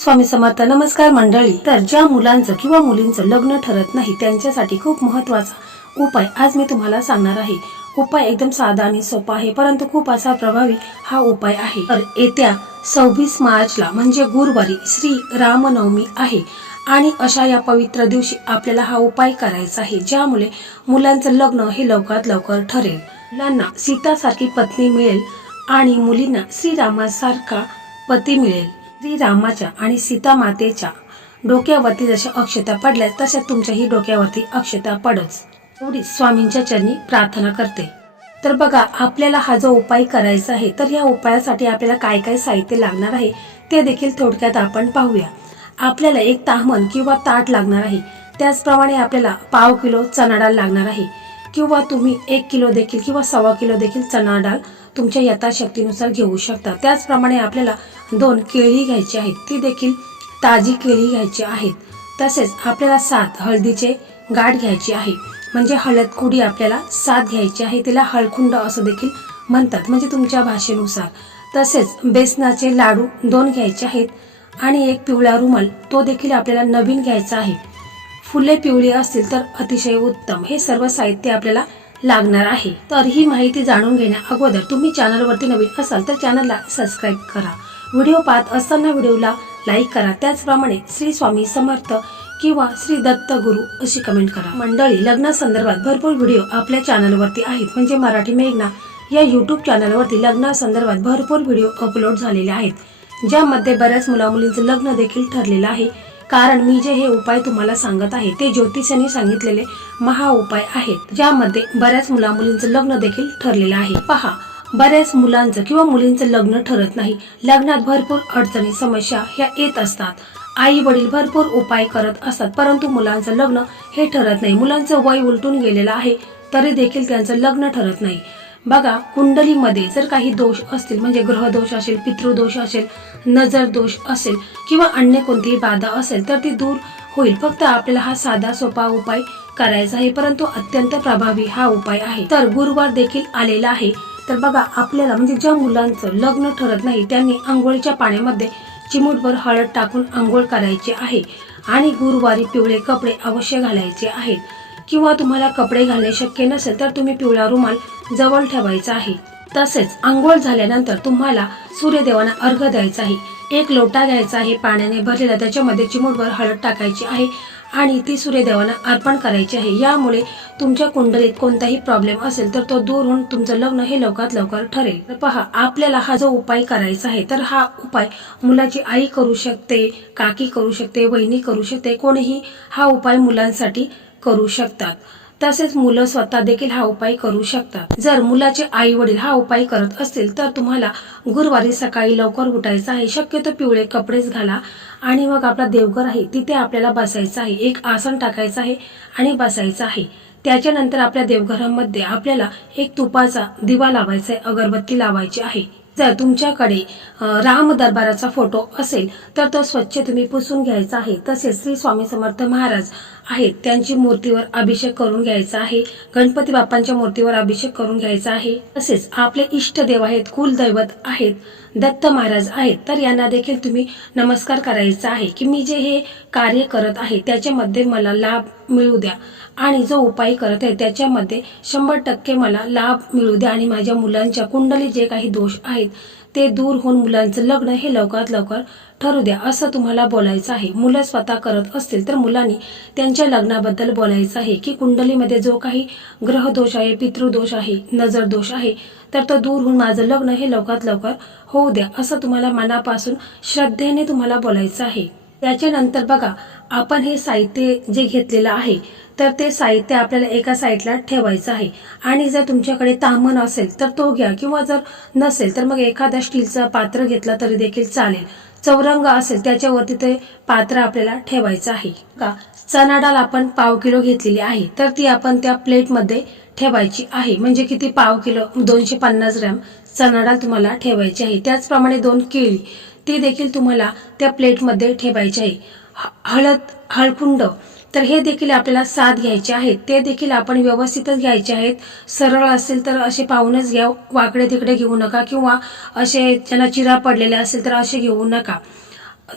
स्वामी समर्थ. नमस्कार मंडळी. तर ज्या मुलांचं किंवा मुलींचं लग्न ठरत नाही त्यांच्यासाठी खूप महत्त्वाचा उपाय आज मी तुम्हाला सांगणार आहे. उपाय एकदम साधा आणि सोपा आहे, परंतु खूप असा प्रभावी हा उपाय आहे. तर येत्या 26 मार्चला म्हणजे गुरुवारी श्री रामनवमी आहे आणि अशा या पवित्र दिवशी आपल्याला हा उपाय करायचा आहे, ज्यामुळे मुलांचं लग्न हे लवकरात लवकर ठरेल. मुलांना सीतासारखी पत्नी मिळेल आणि मुलींना श्रीरामासारखा पती मिळेल. श्रीरामाच्या आणि सीता मातेच्या डोक्यावरती जशा अक्षता पडल्या तशा तुमच्याही डोक्यावरती अक्षता पडच. एवढी स्वामींच्या चरणी प्रार्थना करते. तर बघा, आपल्याला हा जो उपाय करायचा आहे, तर या उपायासाठी आपल्याला काय काय साहित्य लागणार आहे ते देखील थोडक्यात आपण पाहूया. आपल्याला एक ताहमन किंवा ताट लागणार आहे. त्याचप्रमाणे आपल्याला पाव किलो चणा डाळ लागणार आहे, किंवा तुम्ही 1 किलो देखील किंवा 1.25 किलो देखील चणा डाळ तुमच्या यथाशक्तीनुसार घेऊ शकता. त्याचप्रमाणे आपल्याला 2 केळी घ्यायची आहेत, ती देखील ताजी केळी घ्यायची आहेत. तसेच आपल्याला 7 हळदीचे गाठ घ्यायची आहे, म्हणजे हळद कुडी आपल्याला 7 घ्यायची आहे. तिला हळकुंड असं देखील म्हणतात, म्हणजे तुमच्या भाषेनुसार. तसेच बेसनाचे लाडू 2 घ्यायचे आहेत आणि एक पिवळा रुमाल, तो देखील आपल्याला नवीन घ्यायचा आहे. फुले पिवळी असतील तर अतिशय उत्तम. हे सर्व साहित्य आपल्याला लागणार आहे. तर ही माहिती जाणून घेण्या अगोदर तुम्ही चॅनलवरती नवीन असाल तर चॅनलला सबस्क्राईब करा. व्हिडिओ पाहत असताना व्हिडिओला लाईक करा. त्याचप्रमाणे श्री स्वामी समर्थ किंवा श्री दत्त गुरु अशी कमेंट करा. मंडळी, लग्नासंदर्भात भरपूर व्हिडिओ आपल्या चॅनलवरती आहेत, म्हणजे मराठी मेघना या यूट्यूब चॅनलवरती लग्नासंदर्भात भरपूर व्हिडिओ अपलोड झालेले आहेत, ज्यामध्ये बऱ्याच मुलामुलींचं लग्न देखील ठरलेलं आहे. कारण मी जे हे उपाय तुम्हाला सांगत आहे ते ज्योतिषांनी सांगितलेले महा उपाय आहेत, ज्यामध्ये बऱ्याच मुलामुलींचं लग्न देखील ठरलेलं आहे. पहा, बऱ्याच मुलांचं किंवा मुलींचं लग्न ठरत नाही. लग्नात भरपूर अडचणी समस्या ह्या येत असतात. आई वडील भरपूर उपाय करत असतात, परंतु मुलांचं लग्न हे ठरत नाही. मुलांचं वय उलटून गेलेलं आहे तरी देखील त्यांचं लग्न ठरत नाही. बघा, कुंडलीमध्ये जर काही दोष असतील, म्हणजे ग्रह दोष असेल, पितृदोष असेल, नजर दोष असेल किंवा अन्य कोणतीही बाधा असेल तर ती दूर होईल. फक्त आपल्याला हा साधा सोपा उपाय करायचा आहे, परंतु अत्यंत प्रभावी हा उपाय आहे. तर गुरुवार देखील आलेला आहे. तर बघा, आपल्याला म्हणजे ज्या मुलांचं लग्न ठरत नाही त्यांनी आंघोळीच्या पाण्यामध्ये चिमूटभर हळद टाकून आंघोळ करायची आहे आणि गुरुवारी पिवळे कपडे अवश्य घालायचे आहेत. किंवा तुम्हाला कपडे घालणे शक्य नसेल तर तुम्ही पिवळा रुमाल जवळ ठेवायचा आहे. तसेच आंघोळ झाल्यानंतर तुम्हाला सूर्यदेवांना अर्घ्य द्यायचा आहे. 1 लोटा घ्यायचा आहे पाण्याने भरलेला, त्याच्यामध्ये चिमूटभर हळद टाकायची आहे आणि ती सूर्यदेवांना अर्पण करायची आहे. यामुळे तुमच्या कुंडलीत कोणताही प्रॉब्लेम असेल तर तो दूर होऊन तुमचं लग्न हे लवकरात लवकर ठरेल. तर पहा, आपल्याला हा जो उपाय करायचा आहे, तर हा उपाय मुलाची आई करू शकते, काकी करू शकते, वहिनी करू शकते, कोणीही हा उपाय मुलांसाठी करू शकतात. तसेच मुलं स्वतः देखील हा उपाय करू शकतात. जर मुलाचे आई वडील हा उपाय करत असतील तर तुम्हाला गुरुवारी सकाळी लवकर उठायचं आहे. शक्यतो पिवळे कपडेच घाला आणि मग आपला देवघर आहे तिथे आपल्याला बसायचं आहे. एक आसन टाकायचं आहे आणि बसायचं आहे. त्याच्यानंतर आपल्या देवघरामध्ये आपल्याला एक तुपाचा दिवा लावायचा आहे, अगरबत्ती लावायची आहे. जर तुमच्याकडे राम दरबाराचा फोटो असेल तर तो स्वच्छ तुम्ही पुसून घ्यायचा आहे. तसेच श्री स्वामी समर्थ महाराज आहेत त्यांची मूर्तीवर अभिषेक करून घ्यायचा आहे. गणपती बाप्पांच्या मूर्तीवर अभिषेक करून घ्यायचा आहे. तसेच आपले इष्टदेव आहेत, कुलदैवत आहेत, दत्त महाराज आहेत, तर यांना देखील तुम्ही नमस्कार करायचा आहे की मी जे हे कार्य करत आहे त्याच्यामध्ये मला लाभ मिळू द्या आणि जो उपाय करत आहे त्याच्यामध्ये 100% मला लाभ मिळू द्या आणि माझ्या मुलांच्या कुंडलीत जे काही दोष आहेत ते दूर होऊन मुलांचं लग्न हे लवकरात लवकर ठरू द्या, असं तुम्हाला बोलायचं आहे. मुलं स्वतः करत असतील तर मुलांनी त्यांच्या लग्नाबद्दल बोलायचं आहे की कुंडलीमध्ये जो काही ग्रह दोष आहे, पितृदोष आहे, नजर दोष आहे, तर तो दूर होऊन माझं लग्न हे लवकरात लवकर होऊ द्या, असं तुम्हाला मनापासून श्रद्धेने तुम्हाला बोलायचं आहे. त्याच्यानंतर बघा, आपण हे साहित्य जे घेतलेलं आहे तर ते साहित्य आपल्याला एका साईडला ठेवायचं आहे. आणि जर तुमच्याकडे ताम्हण असेल तर तो घ्या, किंवा जर नसेल तर मग एखादा स्टीलचं पात्र घेतला तरी देखील चालेल. चौरंग असेल त्याच्यावरती ते पात्र आपल्याला ठेवायचं आहे. का चणा डाळ आपण पाव किलो घेतलेली आहे, तर ती आपण त्या प्लेटमध्ये ठेवायची आहे. म्हणजे किती, पाव किलो 250 ग्रॅम चणा डाळ तुम्हाला ठेवायची आहे. त्याचप्रमाणे 2 केळी ती देखील तुम्हाला त्या प्लेटमध्ये ठेवायची आहे. हळकुंड तर हे देखील आपल्याला 7 घ्यायचे आहेत. ते देखील आपण व्यवस्थितच घ्यायचे आहेत. सरळ असेल तर असे पाहूनच घ्या, वाकडे तिकडे घेऊ नका, किंवा असे ज्याला चिरा पडलेले असेल तर असे घेऊ नका.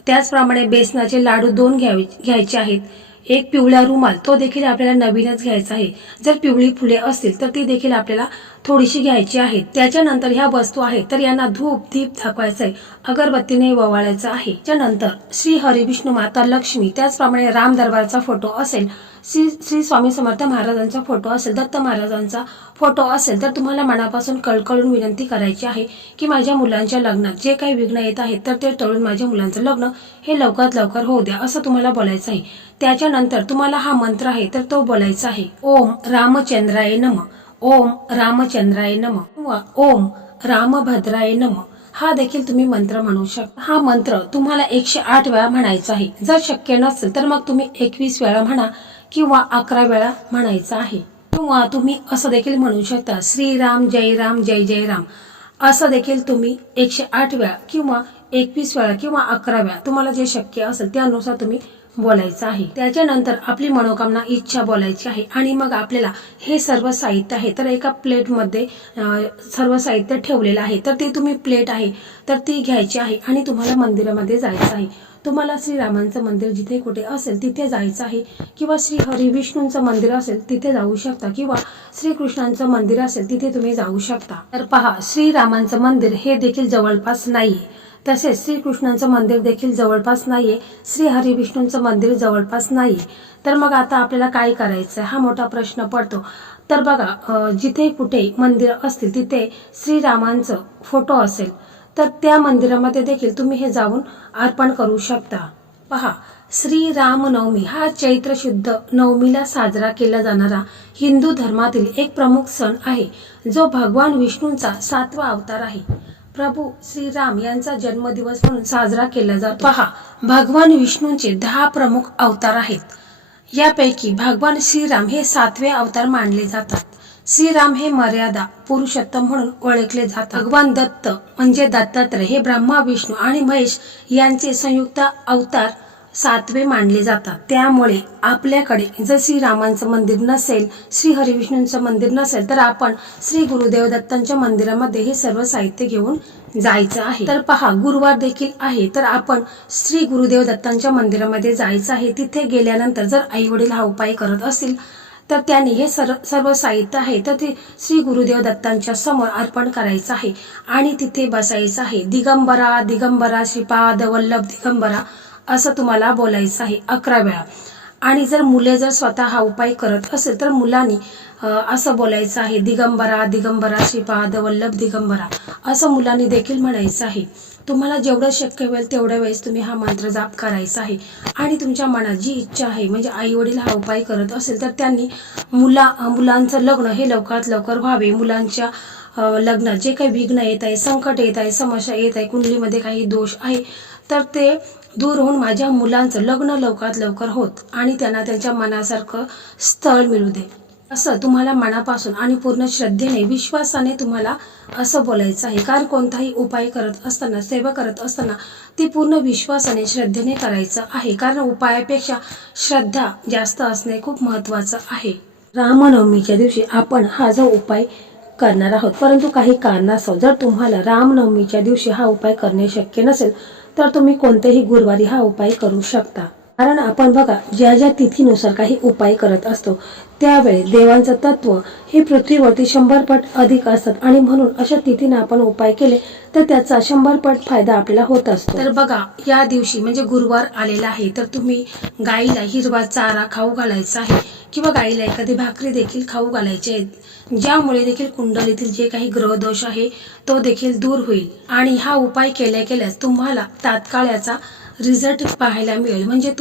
त्याचप्रमाणे बेसनाचे लाडू 2 घ्यायचे आहेत. एक पिवळा रुमाल, तो देखील आपल्याला नवीनच घ्यायचा आहे. जर पिवळी फुले असतील तर ती देखील आपल्याला थोडीशी घ्यायची आहेत. त्याच्यानंतर ह्या वस्तू आहेत तर यांना धूप दीप दाखवायचा आहे, अगरबत्तीने ओवाळायचं आहे. त्याच्यानंतर श्री हरी विष्णू माता लक्ष्मी, त्याचप्रमाणे राम दरबारचा फोटो असेल, श्री स्वामी समर्थ महाराजांचा फोटो असेल, दत्त महाराजांचा फोटो असेल तर तुम्हाला मनापासून कळकळून विनंती करायची आहे की माझ्या मुलांच्या लग्नात जे काही विघ्न येत आहेत तर ते टळून माझ्या मुलांचं लग्न हे लवकरात लवकर होऊ द्या, असं तुम्हाला बोलायचं आहे. त्याच्यानंतर तुम्हाला हा मंत्र आहे तर तो बोलायचा आहे, ओम रामचंद्राय नमः, ओम रामचंद्राय नमः किंवा ओम रामभद्राय नमः. हा देखील तुम्ही मंत्र म्हणू शकता. हा मंत्र तुम्हाला 108 वेळा म्हणायचा आहे. जर शक्य नसेल तर मग तुम्ही 21 वेळा म्हणा किंवा 11 वेळा म्हणायचा आहे. किंवा तुम्ही असं देखील म्हणू शकता, श्रीराम जय राम जय जय राम, असं देखील तुम्ही 108 वेळा किंवा 21 वेळा किंवा 11 वेळा तुम्हाला जे शक्य असेल त्यानुसार तुम्ही बोलायचं आहे. त्याच्यानंतर आपली मनोकामना इच्छा बोलायची आहे आणि मग आपल्याला हे सर्व साहित्य आहे तर एका प्लेटमध्ये सर्व साहित्य ठेवलेलं आहे तर ते तुम्ही प्लेट आहे तर ती घ्यायची आहे आणि तुम्हाला मंदिरामध्ये जायचं आहे. तुम्हाला श्रीरामांचं मंदिर जिथे कुठे असेल तिथे जायचं आहे किंवा श्री हरी विष्णूंचं मंदिर असेल तिथे जाऊ शकता किंवा श्रीकृष्णांचं मंदिर असेल तिथे तुम्ही जाऊ शकता. तर पहा, श्रीरामांचं मंदिर हे देखील जवळपास नाहीये, तसेच श्रीकृष्णांचं मंदिर देखील जवळपास नाहीये, श्री हरी विष्णूंचं मंदिर जवळपास नाहीये. तर मग आता आपल्याला काय करायचं हा मोठा प्रश्न पडतो. तर बघा, जिथे कुठे मंदिर असतील तिथे श्रीरामांचं फोटो असेल तर त्या मंदिरामध्ये देखील तुम्ही हे जाऊन अर्पण करू शकता. पहा, श्री रामनवमी हा चैत्र शुद्ध नवमीला साजरा केला जाणारा हिंदू धर्मातील एक प्रमुख सण आहे, जो भगवान विष्णूंचा 7वा अवतार आहे. प्रभू श्रीराम यांचा जन्मदिवस म्हणून साजरा केला जातो. पहा, भगवान विष्णूंचे 10 प्रमुख अवतार आहेत. यापैकी भगवान श्रीराम हे 7वे अवतार मानले जातात. श्रीराम हे मर्यादा पुरुषोत्तम म्हणून ओळखले जातात. भगवान दत्त म्हणजे दत्तात्रय हे ब्रह्मा विष्णू आणि महेश यांचे संयुक्त अवतार 7वे मानले जातात. त्यामुळे आपल्याकडे जर श्रीरामांचं मंदिर नसेल, श्री हरिविष्णूंचं मंदिर नसेल तर आपण श्री गुरुदेव दत्तांच्या मंदिरामध्ये हे सर्व साहित्य घेऊन जायचं आहे. तर पहा, गुरुवार देखील आहे तर आपण श्री गुरुदेव दत्तांच्या मंदिरामध्ये जायचं आहे. तिथे गेल्यानंतर जर आई वडील हा उपाय करत असतील तर त्यांनी हे सर्व साहित्य आहे तर ते श्री गुरुदेव दत्तांच्या समोर अर्पण करायचं आहे आणि तिथे बसायचं आहे. दिगंबरा दिगंबरा श्रीपाद वल्लभ दिगंबरा असं तुम्हाला बोलायचं आहे 11 वेळा. आणि जर मुले जर स्वतः हा उपाय करत असेल तर मुलांनी असं बोलायचं आहे, दिगंबरा दिगंबरा श्रीपाद वल्लभ दिगंबरा असं मुलांनी देखील म्हणायचं आहे. तुम्हाला जेवढं शक्य होईल तेवढ्या वेळेस तुम्ही हा मंत्र जाप करायचा आहे. आणि तुमच्या मनात जी इच्छा आहे, म्हणजे आई वडील हा उपाय करत असेल तर त्यांनी मुलांचं लग्न हे लवकरात लवकर व्हावे, मुलांच्या लग्नात जे काही विघ्न येत आहे, संकट येत आहे, समस्या येत आहे, कुंडलीमध्ये काही दोष आहे तर ते दूर होऊन माझ्या मुलांचं लग्न लवकरात लवकर होत आणि त्यांना त्यांच्या मनासारखं स्थळ मिळू दे, असं तुम्हाला मनापासून आणि पूर्ण श्रद्धेने विश्वासाने तुम्हाला असं बोलायचं आहे. कारण कोणताही उपाय करत असताना, सेवा करत असताना ती पूर्ण विश्वासाने श्रद्धेने करायचं आहे. कारण उपायापेक्षा श्रद्धा जास्त असणे खूप महत्त्वाचं आहे. रामनवमीच्या दिवशी आपण हा जो उपाय करणार आहोत, परंतु काही कारणास्तव जर तुम्हाला रामनवमीच्या दिवशी हा उपाय करणे शक्य नसेल तर तुम्ही कोणत्याही गुरुवारी हा उपाय करू शकता. कारण आपण बघा, ज्या ज्या तिथीनुसार काही उपाय करत असतो त्यावेळी देवांचं तत्व हे पृथ्वीवरती 100 पट अधिक असतात आणि म्हणून अशा तिथीने आपण उपाय केले तर त्याचा 100 पट फायदा आपल्याला होत असतो. तर बघा, या दिवशी म्हणजे गुरुवार आलेला आहे तर तुम्ही गाईला हिरवा चारा खाऊ घालायचा आहे किंवा गाईला एखादी भाकरी देखील खाऊ घालायची आहे, ज्यामुळे देखील कुंडलीतील जे काही ग्रहदोष आहे तो देखील दूर होईल. आणि हा उपाय केल्यास तुम्हाला तात्काळ याचा रिझल्ट पाहायला मिळेल. म्हणजे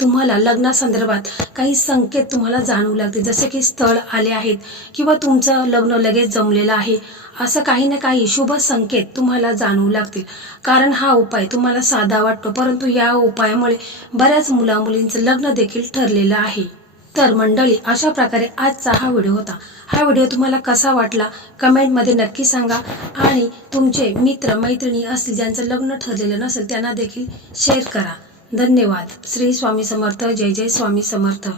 तुम्हाला लग्नासंदर्भात काही संकेत तुम्हाला जाणवू लागतील, जसे की स्थळ आले आहेत किंवा तुमचं लग्न लगेच जमलेलं आहे, असं काही ना काही शुभ संकेत तुम्हाला जाणवू लागतील. कारण हा उपाय तुम्हाला साधा वाटतो परंतु या उपायामुळे बऱ्याच मुलामुलींचं लग्न देखील ठरलेलं आहे. तर मंडळी, अशा प्रकारे आजचा हा व्हिडिओ होता. हा व्हिडिओ तुम्हाला कसा वाटला कमेंटमध्ये नक्की सांगा आणि तुमचे मित्र मैत्रिणी असतील ज्यांचं लग्न ठरलेलं नसेल त्यांना देखील शेअर करा. धन्यवाद. श्री स्वामी समर्थ. जय जय स्वामी समर्थ.